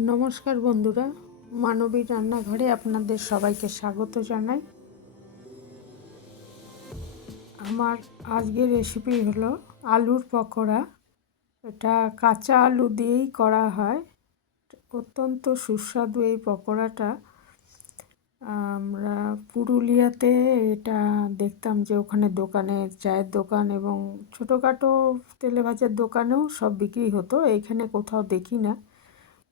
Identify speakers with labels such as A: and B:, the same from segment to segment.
A: নমস্কার বন্ধুরা, মানবী রান্নাঘরে আপনাদের সবাইকে স্বাগত জানাই। আমার আজকের রেসিপি হলো আলুর পকোড়া। এটা কাঁচা আলু দিয়েই করা হয়। অত্যন্ত সুস্বাদু এই পকোড়াটা। আমরা পুরুলিয়াতে এটা দেখতাম যে ওখানে দোকানে চায়ের দোকান এবং ছোটোখাটো তেলে ভাজার দোকানেও সব বিক্রি হতো। এইখানে কোথাও দেখি না।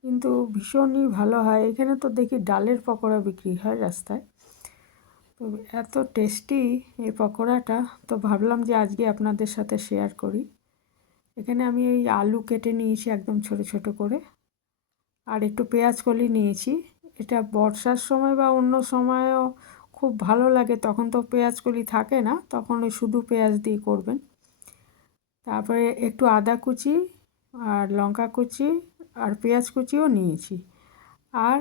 A: কিন্তু ভীষণই ভালো হয়। এখানে তো দেখি ডালের পকোড়া বিক্রি হয় রাস্তায়। তো এত টেস্টি এই পকোড়াটা। তো ভাবলাম যে আজকে আপনাদের সাথে শেয়ার করি। এখানে আমি এই আলু কেটে নিয়েছি একদম ছোট ছোট করে। আর একটু পেঁয়াজ কলি নিয়েছি। এটা বর্ষার সময় বা অন্য সময়ও খুব ভালো লাগে। তখন তো পেঁয়াজ কলি থাকে না। তখন ওই শুধু পেঁয়াজ দিয়ে করবেন। তারপরে একটু আদা কুচি আর লঙ্কা কুচি আর পেঁয়াজ কুচিও নিয়েছি। আর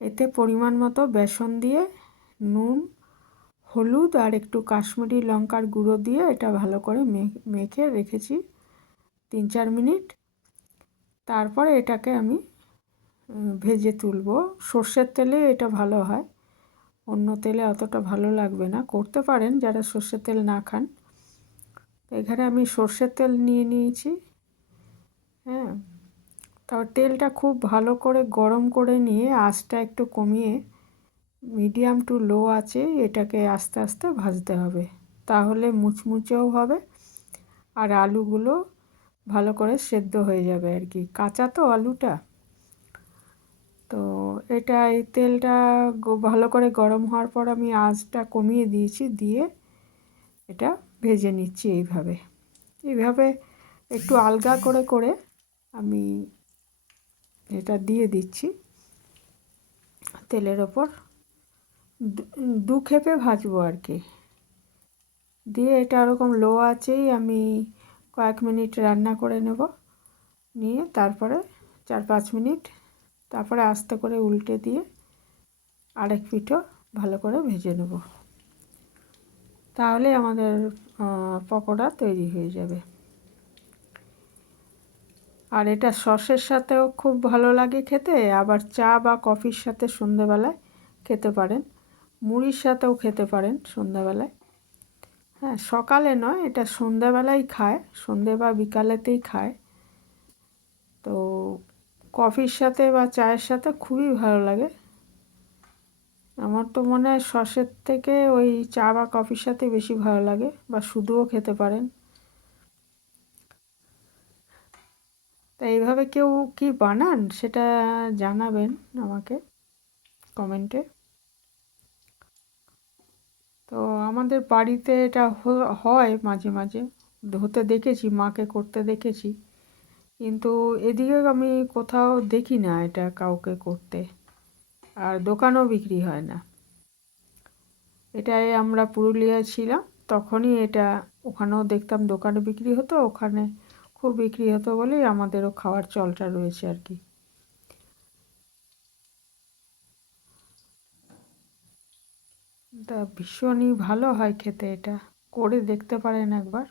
A: এতে পরিমাণ মতো বেসন দিয়ে নুন, হলুদ আর একটু কাশ্মীরি লঙ্কার গুঁড়ো দিয়ে এটা ভালো করে মেখে রেখেছি তিন চার মিনিট। তারপরে এটাকে আমি ভেজে তুলব। সর্ষের তেলে এটা ভালো হয়। অন্য তেলে অতটা ভালো লাগবে না। করতে পারেন যারা সর্ষের তেল না খান। এখানে আমি সর্ষের তেল নিয়ে নিয়েছি। হ্যাঁ। তারপর তেলটা খুব ভালো করে গরম করে নিয়ে আঁচটা একটু কমিয়ে মিডিয়াম টু লো আছে এটাকে আস্তে আস্তে ভাজতে হবে। তাহলে মুচমুচেও হবে আর আলুগুলো ভালো করে সেদ্ধ হয়ে যাবে আর কি। কাঁচা তো আলুটা। তো এটা এই তেলটা ভালো করে গরম হওয়ার পর আমি আঁচটা কমিয়ে দিয়েছি, দিয়ে এটা ভেজে নিচ্ছি এইভাবে। এইভাবে একটু আলগা করে করে আমি এটা দিয়ে দিচ্ছি। তেলের ওপর দু খেপে ভাজবো আর কি। দিয়ে এটা ওরকম লো আছেই আমি কয়েক মিনিট রান্না করে নেব। নিয়ে তারপরে চার পাঁচ মিনিট তারপরে আস্তে করে উল্টে দিয়ে আরেক পিঠও ভালো করে ভেজে নেব। তাহলে আমাদের পকোড়া তৈরি হয়ে যাবে। আর এটা সসের সাথেও খুব ভালো লাগে খেতে, আবার চা বা কফির সাথে সন্ধ্যেবেলায় খেতে পারেন। মুড়ির সাথেও খেতে পারেন সন্ধ্যাবেলায় হ্যাঁ সকালে নয়, এটা সন্ধ্যাবেলায় খায়, সন্ধে বা বিকালেতেই খায়। তো কফির সাথে বা চায়ের সাথে খুবই ভালো লাগে। আমার তো মনে হয় সসের থেকে ওই চা বা কফির সাথে বেশি ভালো লাগে, বা শুধুও খেতে পারেন। তা কেউ কি বানান? সেটা জানাবেন আমাকে কমেন্টে তো আমাদের বাড়িতে এটা হয় মাঝে মাঝে। হতে দেখেছি, মাকে করতে দেখেছি। কিন্তু এদিকে আমি কোথাও দেখি না এটা কাউকে করতে। আর দোকানও বিক্রি হয় না। এটাই আমরা পুরুলিয়ায় ছিলাম, তখনই এটা ওখানেও দেখতাম দোকানে বিক্রি হতো, ওখানে খুব বিক্রি হতো বলেই আমাদেরও খাওয়ার চলটা রয়েছে আর কি। তা ভীষণই ভালো হয় খেতে এটা, করে দেখতে পারেন একবার।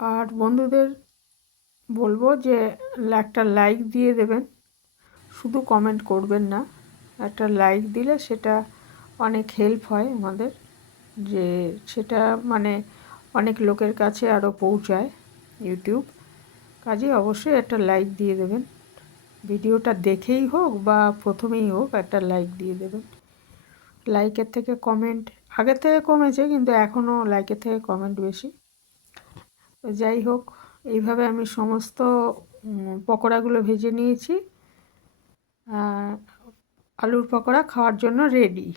A: আর বন্ধুদের বলব যে একটা লাইক দিয়ে দেবেন, শুধু কমেন্ট করবেন না, একটা লাইক দিলে সেটা অনেক হেল্প হয় আমাদের, যে সেটা মানে অনেক লোকের কাছে আরও পৌঁছায় ইউটিউব। কাজে অবশ্যই একটা লাইক দিয়ে দেবেন। ভিডিওটা দেখেই হোক বা প্রথমেই হোক একটা লাইক দিয়ে দেবেন। লাইকের থেকে কমেন্ট আগের থেকে কমেছে কিন্তু এখনও লাইকের থেকে কমেন্ট বেশি। তো যাই হোক, এইভাবে আমি সমস্ত পকোড়াগুলো ভেজে নিয়েছি। আলুর পকোড়া খাওয়ার জন্য রেডি